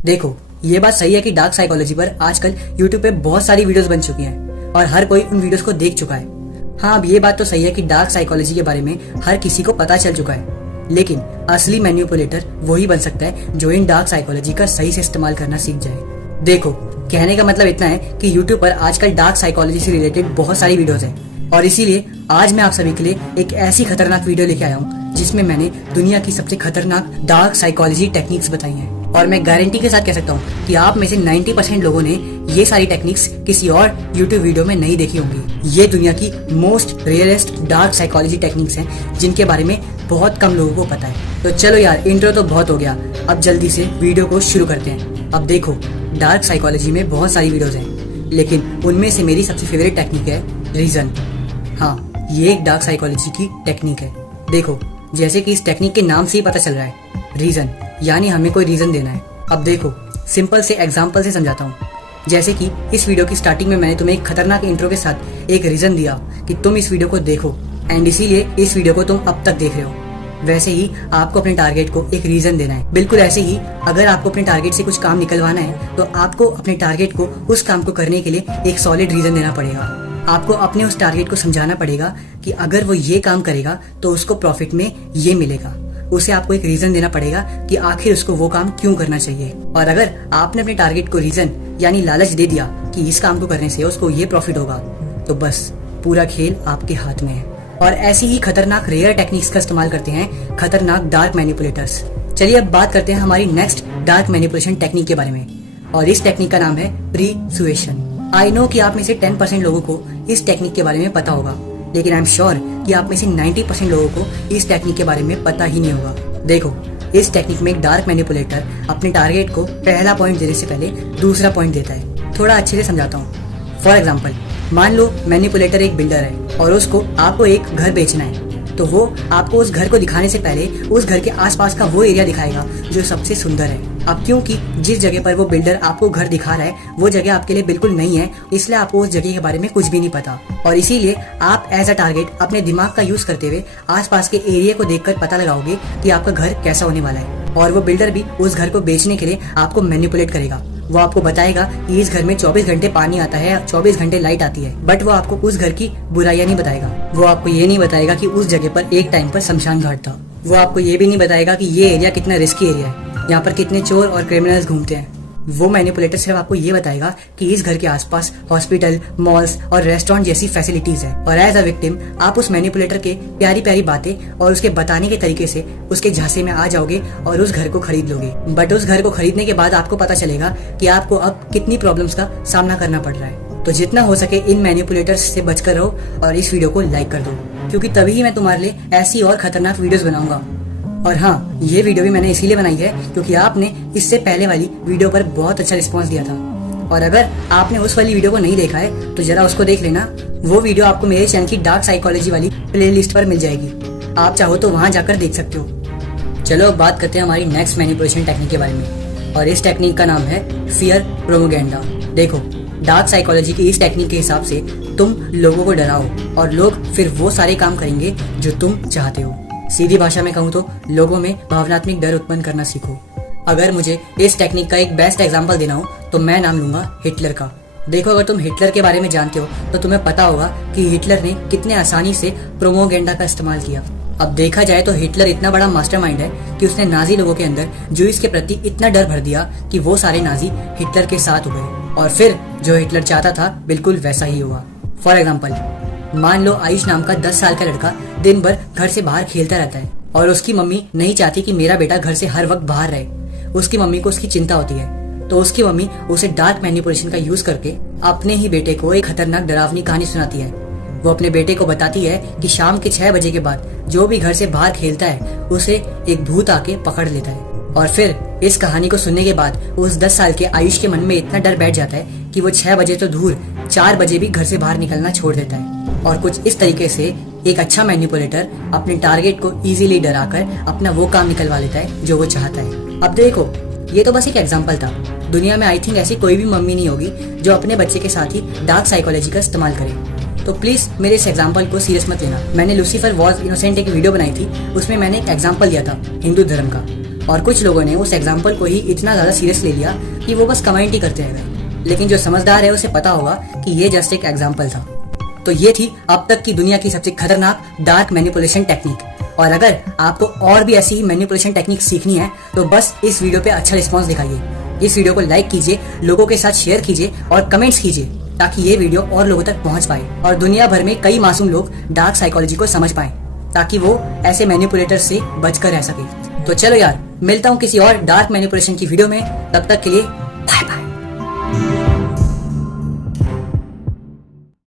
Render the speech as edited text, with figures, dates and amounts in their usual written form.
देखो, ये बात सही है कि डार्क साइकोलॉजी पर आजकल यूट्यूब पे बहुत सारी वीडियोस बन चुकी हैं और हर कोई उन वीडियोस को देख चुका है। हाँ, अब ये बात तो सही है कि डार्क साइकोलॉजी के बारे में हर किसी को पता चल चुका है, लेकिन असली मैनिपुलेटर वही बन सकता है जो इन डार्क साइकोलॉजी का सही से इस्तेमाल करना सीख जाए। देखो, कहने का मतलब इतना है कि यूट्यूब पर आजकल डार्क साइकोलॉजी से रिलेटेड बहुत सारी वीडियोस हैं और इसीलिए आज मैं आप सभी के लिए एक ऐसी खतरनाक वीडियो लेके आया हूँ जिसमें मैंने दुनिया की सबसे खतरनाक डार्क साइकोलॉजी टेक्निक्स बताई हैं। और मैं गारंटी के साथ कह सकता हूँ कि आप में से 90% लोगों ने ये सारी टेक्निक्स किसी और YouTube वीडियो में नहीं देखी होंगी। ये दुनिया की most rarest dark psychology techniques हैं जिनके बारे में बहुत कम लोगों को पता है। तो चलो यार, इंट्रो तो बहुत हो गया, अब जल्दी से वीडियो को शुरू करते हैं। अब देखो, डार्क साइकोलॉजी में बहुत सारी वीडियोज हैं, लेकिन उनमें से मेरी सबसे फेवरेट टेक्निक है रीजन। हाँ, ये एक डार्क साइकोलॉजी की टेक्निक है। देखो, जैसे कि इस टेक्निक के नाम से ही पता चल रहा है, रीजन यानी हमें कोई रीजन देना है। अब देखो, सिंपल से एग्जांपल से समझाता हूँ। जैसे कि इस वीडियो की स्टार्टिंग में मैंने तुम्हें एक खतरनाक इंट्रो के साथ एक रीजन दिया कि तुम इस वीडियो को देखो एंड इसीलिए इस वीडियो को तुम अब तक देख रहे हो। वैसे ही आपको अपने टारगेट को एक रीजन देना है। बिल्कुल ऐसे ही अगर आपको अपने टारगेट से कुछ काम निकलवाना है तो आपको अपने टारगेट को उस काम को करने के लिए एक सॉलिड रीजन देना पड़ेगा। आपको अपने उस टारगेट को समझाना पड़ेगा कि अगर वो ये काम करेगा तो उसको प्रॉफिट में ये मिलेगा। उसे आपको एक रीजन देना पड़ेगा कि आखिर उसको वो काम क्यों करना चाहिए। और अगर आपने अपने टारगेट को रीजन यानी लालच दे दिया कि इस काम को करने से उसको ये प्रॉफिट होगा, तो बस पूरा खेल आपके हाथ में है। और ऐसी ही खतरनाक रेयर टेक्निक्स का इस्तेमाल करते हैं खतरनाक डार्क मैनिपुलेटर्स। चलिए अब बात करते हैं हमारी नेक्स्ट डार्क मैनिपुलेशन टेक्निक के बारे में, और इस टेक्निक का नाम है प्रीसुएशन। आई नो कि आप में से 10% लोगों को इस टेक्निक के बारे में पता होगा, लेकिन आई एम श्योर कि आप में से 90% लोगों को इस टेक्निक के बारे में पता ही नहीं होगा। देखो, इस टेक्निक में एक डार्क मैनिपुलेटर अपने टारगेट को पहला पॉइंट देने से पहले दूसरा पॉइंट देता है। थोड़ा अच्छे से समझाता हूँ। फॉर एग्जाम्पल, मान लो मैनिपुलेटर एक बिल्डर है और उसको आपको एक घर बेचना है, तो वो आपको उस घर को दिखाने से पहले उस घर के आसपास का वो एरिया दिखाएगा जो सबसे सुंदर है। अब क्योंकि जिस जगह पर वो बिल्डर आपको घर दिखा रहा है वो जगह आपके लिए बिल्कुल नई है, इसलिए आपको उस जगह के बारे में कुछ भी नहीं पता, और इसीलिए आप एज अ टारगेट अपने दिमाग का यूज करते हुए आसपास के एरिया को देखकर पता लगाओगे कि आपका घर कैसा होने वाला है। और वो बिल्डर भी उस घर को बेचने के लिए आपको मैनिपुलेट करेगा। वो आपको बताएगा कि इस घर में 24 घंटे पानी आता है, 24 घंटे लाइट आती है, बट वो आपको उस घर की बुराइयां नहीं बताएगा। वो आपको ये नहीं बताएगा कि उस जगह पर एक टाइम पर शमशान घाट था। वो आपको ये भी नहीं बताएगा कि ये एरिया कितना रिस्की एरिया है, यहाँ पर कितने चोर और क्रिमिनल्स घूमते हैं। वो मैनिपुलेटर सिर्फ आपको ये बताएगा कि इस घर के आसपास हॉस्पिटल, मॉल्स और रेस्टोरेंट जैसी फैसिलिटीज है, और एज अ विक्टिम आप उस मैनिपुलेटर के प्यारी प्यारी बातें और उसके बताने के तरीके से उसके झांसे में आ जाओगे और उस घर को खरीद लोगे। बट उस घर को खरीदने के बाद आपको पता चलेगा कि आपको अब कितनी प्रॉब्लम्स का सामना करना पड़ रहा है। तो जितना हो सके इन मैनिपुलेटर्स से बचकर रहो और इस वीडियो को लाइक कर दो, क्योंकि तभी ही मैं तुम्हारे लिए ऐसी और खतरनाक वीडियोस बनाऊंगा। और हाँ, ये वीडियो भी मैंने इसीलिए बनाई है क्योंकि आपने इससे पहले वाली वीडियो पर बहुत अच्छा रिस्पांस दिया था, और अगर आपने उस वाली वीडियो को नहीं देखा है तो जरा उसको देख लेना। वो वीडियो आपको मेरे चैनल की डार्क साइकोलॉजी वाली प्लेलिस्ट पर मिल जाएगी, आप चाहो तो वहाँ जाकर देख सकते हो। चलो अब बात करते हैं हमारी नेक्स्ट मैनिपुलेशन टेक्निक के बारे में, और इस टेक्निक का नाम है फियर प्रोपेगेंडा। देखो, डार्क साइकोलॉजी की इस टेक्निक के हिसाब से तुम लोगों को डराओ और लोग फिर वो सारे काम करेंगे जो तुम चाहते हो। सीधी भाषा में कहूँ तो लोगों में भावनात्मक डर उत्पन्न करना सीखो। अगर मुझे इस टेक्निक का एक बेस्ट एग्जांपल देना हो तो मैं नाम लूंगा हिटलर का। देखो, अगर तुम हिटलर के बारे में जानते हो तो तुम्हें पता होगा कि हिटलर ने कितने आसानी से प्रोपेगेंडा का इस्तेमाल किया। अब देखा जाए तो हिटलर इतना बड़ा मास्टरमाइंड है कि उसने नाजी लोगों के अंदर ज्यूइश के प्रति इतना डर भर दिया कि वो सारे नाजी हिटलर के साथ हो गए, और फिर जो हिटलर चाहता था बिल्कुल वैसा ही हुआ। फॉर एग्जाम्पल, मान लो आयुष नाम का 10 साल का लड़का दिन भर घर से बाहर खेलता रहता है और उसकी मम्मी नहीं चाहती कि मेरा बेटा घर से हर वक्त बाहर रहे। उसकी मम्मी को उसकी चिंता होती है, तो उसकी मम्मी उसे डार्क मैनिपुलेशन का यूज करके अपने ही बेटे को एक खतरनाक डरावनी कहानी सुनाती है। वो अपने बेटे को बताती है कि शाम के 6 बजे के बाद जो भी घर से बाहर खेलता है उसे एक भूत आके पकड़ लेता है। और फिर इस कहानी को सुनने के बाद उस 10 साल के आयुष के मन में इतना डर बैठ जाता है कि वो 6 बजे तो दूर 4 बजे भी घर से बाहर निकलना छोड़ देता है। और कुछ इस तरीके से एक अच्छा मैनिपुलेटर अपने टारगेट को इजीली डराकर अपना वो काम निकलवा लेता है जो वो चाहता है। अब देखो, ये तो बस एक एग्जांपल था। दुनिया में आई थिंक ऐसी कोई भी मम्मी नहीं होगी जो अपने बच्चे के साथ ही डार्क साइकोलॉजी का इस्तेमाल करे। तो प्लीज मेरे इस एग्जांपल को सीरियस मत लेना। मैंने लूसीफर वॉज इनोसेंट एक वीडियो बनाई थी, उसमें मैंने एक एग्जांपल दिया था हिंदू धर्म का। और कुछ लोगों ने उस एग्जाम्पल को ही इतना ज़्यादा सीरियस ले लिया कि वो बस कमेंट ही करते रह गए। लेकिन जो समझदार है उसे पता होगा कि ये जस्ट एक एग्जाम्पल था। तो ये थी अब तक की दुनिया की सबसे खतरनाक डार्क मैनिपुलेशन टेक्निक। और अगर आपको और भी ऐसी ही मैनिपुलेशन टेक्निक सीखनी है तो बस इस वीडियो पे अच्छा रिस्पॉन्स दिखाइए। इस वीडियो को लाइक कीजिए, लोगों के साथ शेयर कीजिए और कमेंट्स कीजिए ताकि ये वीडियो और लोगों तक पहुंच पाए और दुनिया भर में कई मासूम लोग डार्क साइकोलॉजी को समझ पाए ताकि वो ऐसे मैनिपुलेटर से बचकर रह सके। तो चलो यार, मिलता हूँ किसी और डार्क मैनिपुलेशन की वीडियो में। तब तक के लिए बाय बाय।